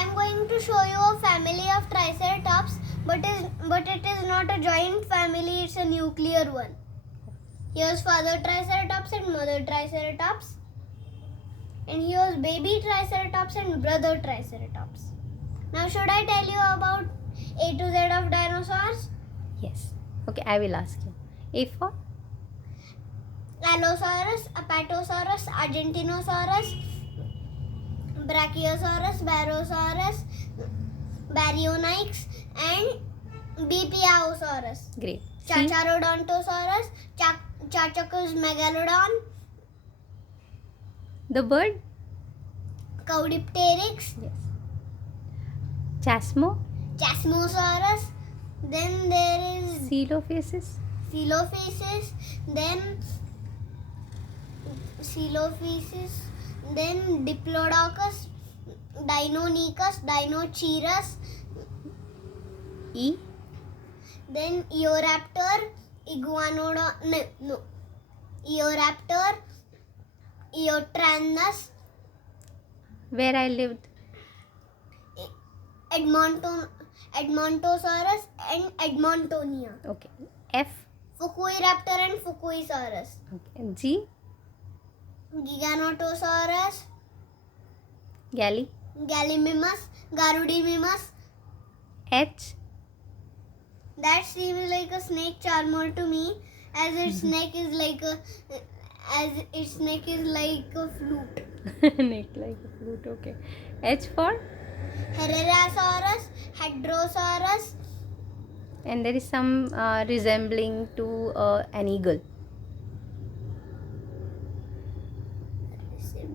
I'm going to show you a family of Triceratops, but it is not a joint family, it's a nuclear one. Here's father Triceratops and mother Triceratops. And here's baby Triceratops and brother Triceratops. Now should I tell you about A to Z of dinosaurs? Yes. Okay, I will ask you. A for? Allosaurus, Apatosaurus, Argentinosaurus, Brachiosaurus, Barosaurus, Baryonyx, and Bipiosaurus. Great. C? Chacharodontosaurus, Chachacus megalodon, The bird? Caudipteryx, Yes. Chasmo? Chasmosaurus. Then there is Coelophasis? Coelophasis, then Diplodocus, Deinonychus, Dinocerus, E? then Eoraptor, Eoraptor, Eotranus, Where I lived? Edmontosaurus, and Edmontonia. Okay. F? Fukuiraptor and Fukuisaurus. Okay. G? Giganotosaurus, Gallimimus, Garudimus. H? That seems like a snake charmer to me, as its neck is like a flute. Neck like a flute. Okay. H for? Herrerasaurus, Hadrosaurus, And there is some resembling to an eagle.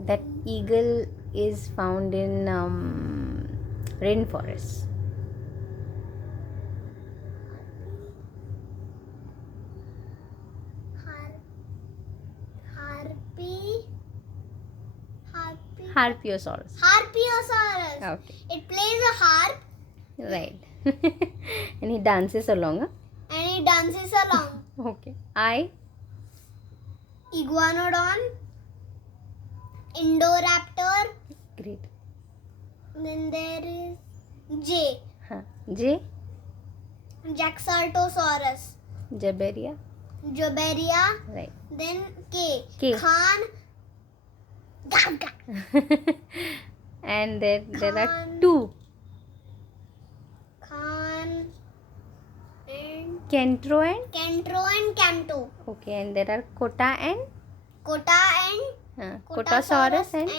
That eagle is found in rainforests. Harpiosaurus. Harpiosaurus. Okay. It plays a harp Right. And he dances along. Huh? and it dances along. Okay. I? Iguanodon, Indoraptor. Great. Then there is J, Huh. J? Jaxartosaurus, Jaberia. Joberia. Right. Then K, K. Khan. Gavga. And there are Khan. two. Khan and Kentro and? Kentro and Canto. Okay. And there are Kota and? Kota and Kotasaurus and?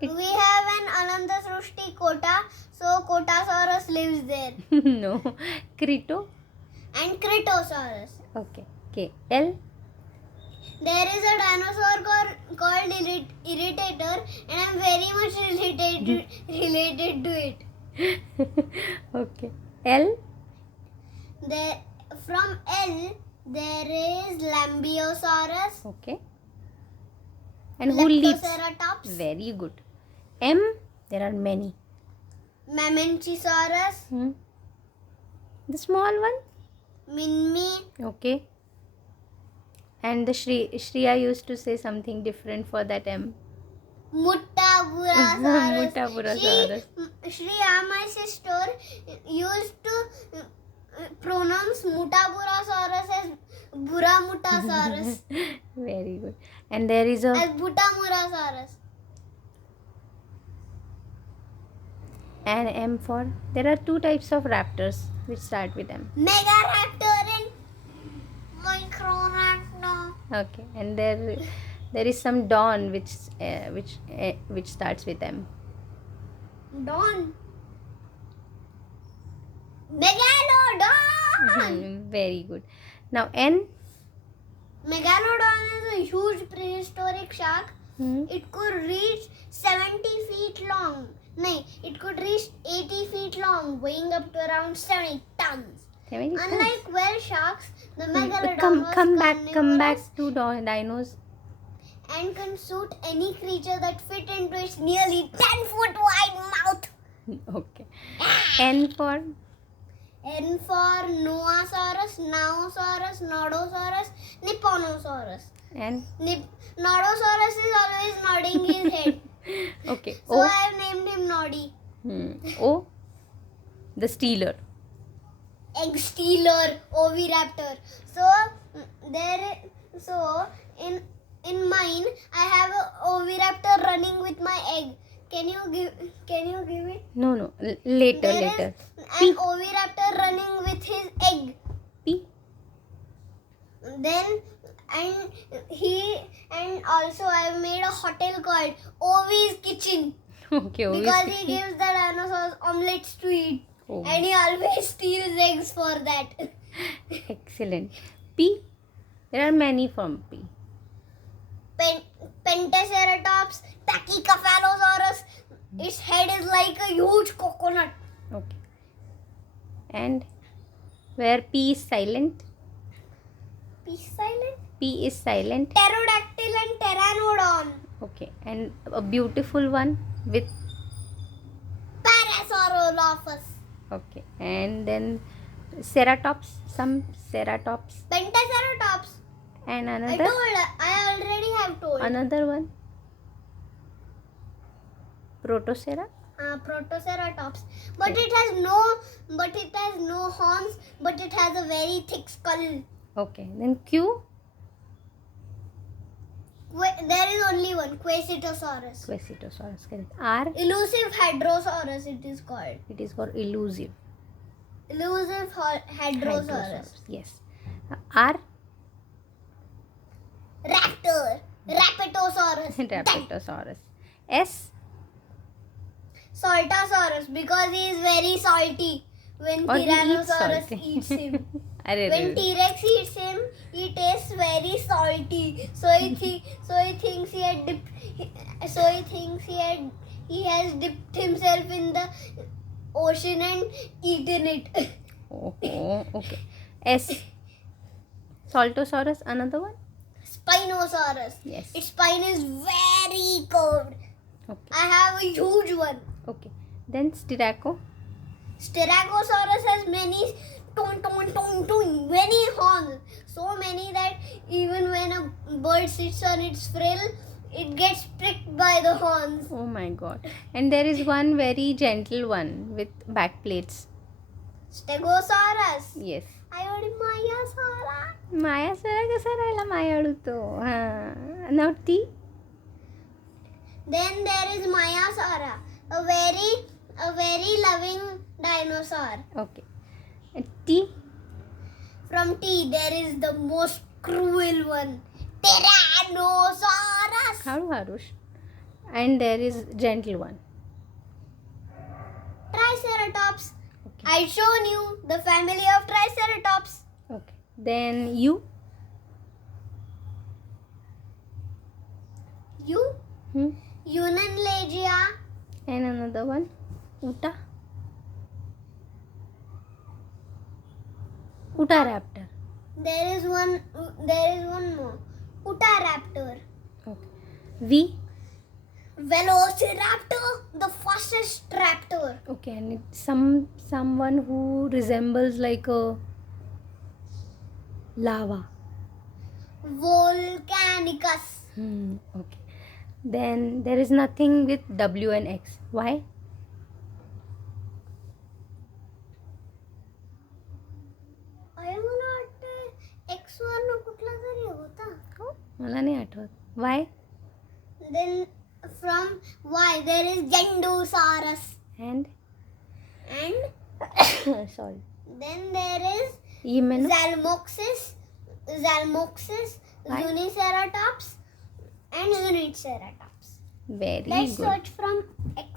It- we have an Ananta Srushti Kota, so Kotasaurus lives there. No. Crito? And Critosaurus. Okay. K. L? There is a dinosaur called Irritator, and I'm very much related to it. Okay. L? There, from L, there is Lambiosaurus, Okay. And who leaps? Leptoceratops, Very good. M? There are many. Mamenchisaurus, The small one? Minmi, Okay. And the Shriya used to say something different for that M. Muttaburrasaurus. Muttaburrasaurus. Shriya, my sister, used to pronounce Muttaburrasaurus as Buramuttasaurus, Very good. And there is a as Buttamurasaurus. and M for? There are two types of raptors which start with M. Megaraptor and Microraptor. Okay. And there is some Dawn which starts with M. Dawn. Megalodon. Very good. Now N? Megalodon is a huge prehistoric shark. Hmm. It could reach 70 feet long. No, it could reach 80 feet long, weighing up to around 70 tons. 70 tons. Unlike whale sharks, the But megalodon was come back carnivorous to dinos. and can shoot any creature that fit into its nearly 10-foot wide mouth. Okay. N for? N for Noasaurus, Naosaurus, Nodosaurus, Nipponosaurus. And Nodosaurus is always nodding his head. okay. So O. The stealer. Egg stealer, oviraptor. So in mine I have a oviraptor running with my egg. Can you give it? No. Later. There is Later. an oviraptor running with his egg. P. Then and also I've made a hotel called Ovi's Kitchen Okay. because obviously. he gives the dinosaurs omelets to eat. Oh, And he always steals eggs for that. excellent. P. There are many from P. Pentaceratops, Tachycephalosaurus. Its head is like a huge coconut. Okay. And where P is silent? P silent. P is silent. Pterodactyl and Pteranodon. Okay. And a beautiful one with. Parasaurolophus. Okay. And then ceratops. Some ceratops. Pentaceratops. And I another. already have told. Another one. Protocera. Protoceratops. But it has no horns. But it has a very thick skull. Okay. Then Q. There is only one. Quasitosaurus. Quasitosaurus. Correct. R. Elusive Hadrosaurus. It is called. It is called elusive. Elusive Hadrosaurus. Yes. R. Raptor. Rapatosaurus. Rapatosaurus. S. Saltosaurus because he is very salty. When Or he eats Tyrannosaurus salt. eats him. Arre, When arre. T-Rex eats him, he tastes very salty. So he thinks he has dipped himself in the ocean and eaten it. Oh, okay. S. Saltosaurus, another one? Spinosaurus. Yes. Its spine is very curved. Okay. I have a huge one. Okay. Then Styraco. Styracosaurus has many many horns. So many that even when a bird sits on its frill, it gets pricked by the horns. Oh my god. And there is one very gentle one with back plates. Stegosaurus. Yes. I already Maiasaura. मायासुरा कसा राहिला मायाळू तो हां नाव ती Then there is Maiasaura, a very loving dinosaur. Okay T From T, there is the most cruel one, Tyrannosaurus. हळू हळूश and there is gentle one. Triceratops. Okay. I've shown you the family of Triceratops. Okay. Then U. Hmm. Unanlagia. And another one. Uta. Utahraptor. There is one more. Utahraptor. Okay. V. Velociraptor, the fastest raptor. Okay, and it's someone who resembles like a lava. Volcanicus. Okay. Then there is nothing with W and X. Why? मला वाटतं X वरनं कुठला तरी होता. मला नाही आठवत. Why? Then from Y there is Gendosaurus. And sorry. Then there is Hymeno. Zalmoxis, Why? Zuniceratops, and Zuniceratops. Very Let's good. search from X.